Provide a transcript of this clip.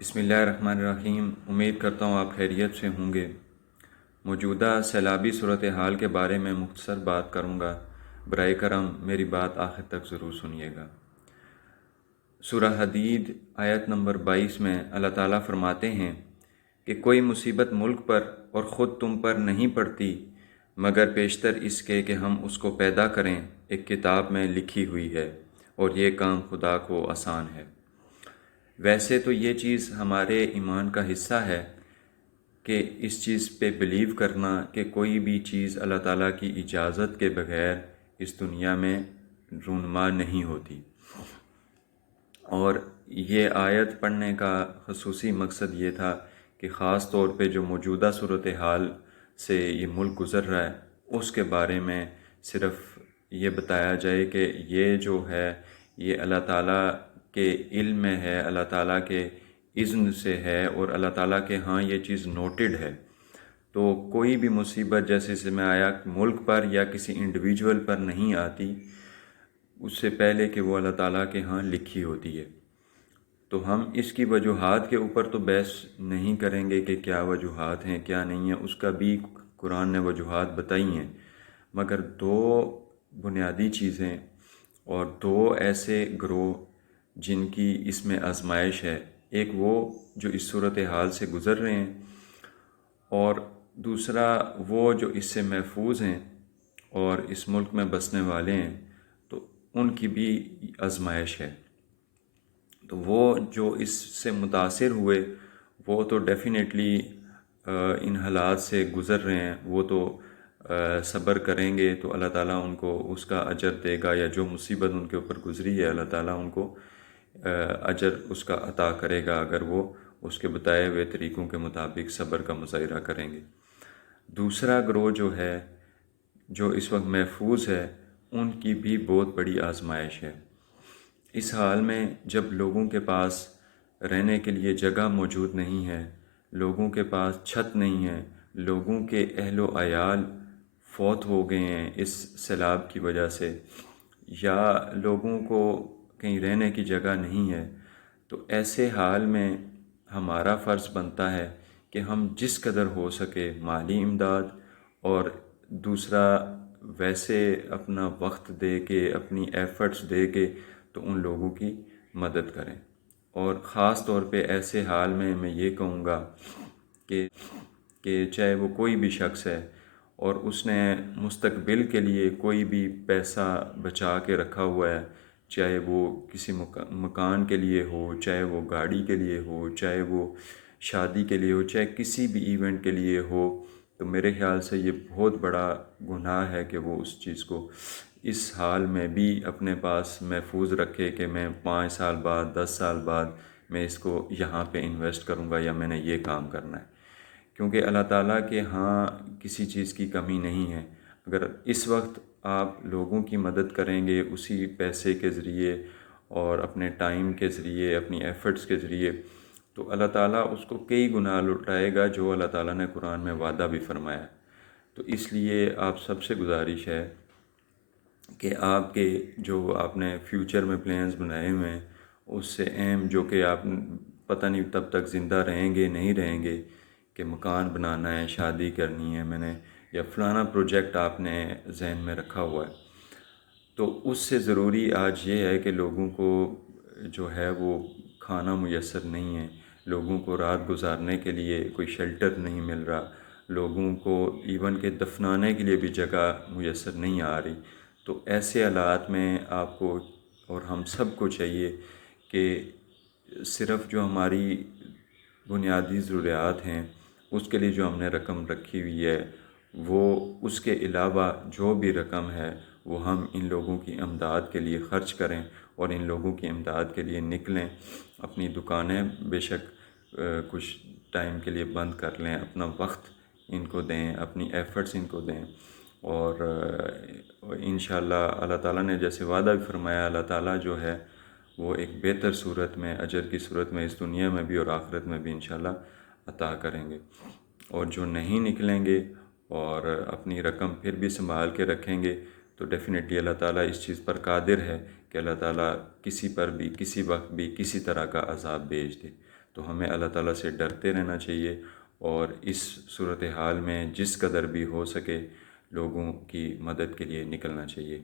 بسم اللہ الرحمن الرحیم۔ امید کرتا ہوں آپ خیریت سے ہوں گے۔ موجودہ سیلابی صورتحال کے بارے میں مختصر بات کروں گا، برائے کرم میری بات آخر تک ضرور سنیے گا۔ سورہ حدید آیت نمبر 22 میں اللہ تعالیٰ فرماتے ہیں کہ کوئی مصیبت ملک پر اور خود تم پر نہیں پڑتی مگر بیشتر اس کے کہ ہم اس کو پیدا کریں ایک کتاب میں لکھی ہوئی ہے، اور یہ کام خدا کو آسان ہے۔ ویسے تو یہ چیز ہمارے ایمان کا حصہ ہے کہ اس چیز پہ بلیو کرنا کہ کوئی بھی چیز اللہ تعالیٰ کی اجازت کے بغیر اس دنیا میں رونما نہیں ہوتی۔ اور یہ آیت پڑھنے کا خصوصی مقصد یہ تھا کہ خاص طور پہ جو موجودہ صورتحال سے یہ ملک گزر رہا ہے اس کے بارے میں صرف یہ بتایا جائے کہ یہ جو ہے یہ اللہ تعالیٰ کے علم میں ہے، اللہ تعالیٰ کے اذن سے ہے، اور اللہ تعالیٰ کے ہاں یہ چیز نوٹڈ ہے۔ تو کوئی بھی مصیبت جیسے سے میں آیا ملک پر یا کسی انڈیویجول پر نہیں آتی اس سے پہلے کہ وہ اللہ تعالیٰ کے ہاں لکھی ہوتی ہے۔ تو ہم اس کی وجوہات کے اوپر تو بحث نہیں کریں گے کہ کیا وجوہات ہیں کیا نہیں ہیں، اس کا بھی قرآن نے وجوہات بتائی ہیں، مگر دو بنیادی چیزیں اور دو ایسے گروہ جن کی اس میں آزمائش ہے، ایک وہ جو اس صورتحال سے گزر رہے ہیں، اور دوسرا وہ جو اس سے محفوظ ہیں اور اس ملک میں بسنے والے ہیں، تو ان کی بھی آزمائش ہے۔ تو وہ جو اس سے متاثر ہوئے وہ تو ڈیفینیٹلی ان حالات سے گزر رہے ہیں، وہ تو صبر کریں گے تو اللہ تعالیٰ ان کو اس کا اجر دے گا، یا جو مصیبت ان کے اوپر گزری ہے اللہ تعالیٰ ان کو اجر اس کا عطا کرے گا اگر وہ اس کے بتائے ہوئے طریقوں کے مطابق صبر کا مظاہرہ کریں گے۔ دوسرا گروہ جو ہے جو اس وقت محفوظ ہے ان کی بھی بہت بڑی آزمائش ہے۔ اس حال میں جب لوگوں کے پاس رہنے کے لیے جگہ موجود نہیں ہے، لوگوں کے پاس چھت نہیں ہے، لوگوں کے اہل و عیال فوت ہو گئے ہیں اس سیلاب کی وجہ سے، یا لوگوں کو کہیں رہنے کی جگہ نہیں ہے، تو ایسے حال میں ہمارا فرض بنتا ہے کہ ہم جس قدر ہو سکے مالی امداد اور دوسرا ویسے اپنا وقت دے کے اپنی ایفرٹس دے کے تو ان لوگوں کی مدد کریں۔ اور خاص طور پہ ایسے حال میں یہ کہوں گا کہ چاہے وہ کوئی بھی شخص ہے اور اس نے مستقبل کے لیے کوئی بھی پیسہ بچا کے رکھا ہوا ہے، چاہے وہ کسی مکان کے لیے ہو، چاہے وہ گاڑی کے لیے ہو، چاہے وہ شادی کے لیے ہو، چاہے کسی بھی ایونٹ کے لیے ہو، تو میرے خیال سے یہ بہت بڑا گناہ ہے کہ وہ اس چیز کو اس حال میں بھی اپنے پاس محفوظ رکھے کہ میں 5 سال بعد 10 سال بعد میں اس کو یہاں پہ انویسٹ کروں گا یا میں نے یہ کام کرنا ہے، کیونکہ اللہ تعالیٰ کے ہاں کسی چیز کی کمی نہیں ہے۔ اگر اس وقت آپ لوگوں کی مدد کریں گے اسی پیسے کے ذریعے اور اپنے ٹائم کے ذریعے اپنی ایفرٹس کے ذریعے، تو اللہ تعالیٰ اس کو کئی گنا لوٹائے گا، جو اللہ تعالیٰ نے قرآن میں وعدہ بھی فرمایا ہے۔ تو اس لیے آپ سب سے گزارش ہے کہ آپ کے جو آپ نے فیوچر میں پلانز بنائے ہوئے ہیں اس سے اہم جو کہ آپ پتہ نہیں تب تک زندہ رہیں گے نہیں رہیں گے، کہ مکان بنانا ہے، شادی کرنی ہے میں نے، یا فلانا پروجیکٹ آپ نے ذہن میں رکھا ہوا ہے، تو اس سے ضروری آج یہ ہے کہ لوگوں کو جو ہے وہ کھانا میسر نہیں ہے، لوگوں کو رات گزارنے کے لیے کوئی شیلٹر نہیں مل رہا، لوگوں کو ایون کہ دفنانے کے لیے بھی جگہ میسر نہیں آ رہی۔ تو ایسے حالات میں آپ کو اور ہم سب کو چاہیے کہ صرف جو ہماری بنیادی ضروریات ہیں اس کے لیے جو ہم نے رقم رکھی ہوئی ہے، وہ اس کے علاوہ جو بھی رقم ہے وہ ہم ان لوگوں کی امداد کے لیے خرچ کریں، اور ان لوگوں کی امداد کے لیے نکلیں، اپنی دکانیں بے شک کچھ ٹائم کے لیے بند کر لیں، اپنا وقت ان کو دیں، اپنی ایفرٹس ان کو دیں، اور انشاءاللہ اللہ تعالیٰ نے جیسے وعدہ بھی فرمایا، اللہ تعالیٰ جو ہے وہ ایک بہتر صورت میں اجر کی صورت میں اس دنیا میں بھی اور آخرت میں بھی انشاءاللہ عطا کریں گے۔ اور جو نہیں نکلیں گے اور اپنی رقم پھر بھی سنبھال کے رکھیں گے تو ڈیفینیٹلی اللہ تعالیٰ اس چیز پر قادر ہے کہ اللہ تعالیٰ کسی پر بھی کسی وقت بھی کسی طرح کا عذاب بھیج دے۔ تو ہمیں اللہ تعالیٰ سے ڈرتے رہنا چاہیے اور اس صورتحال میں جس قدر بھی ہو سکے لوگوں کی مدد کے لیے نکلنا چاہیے۔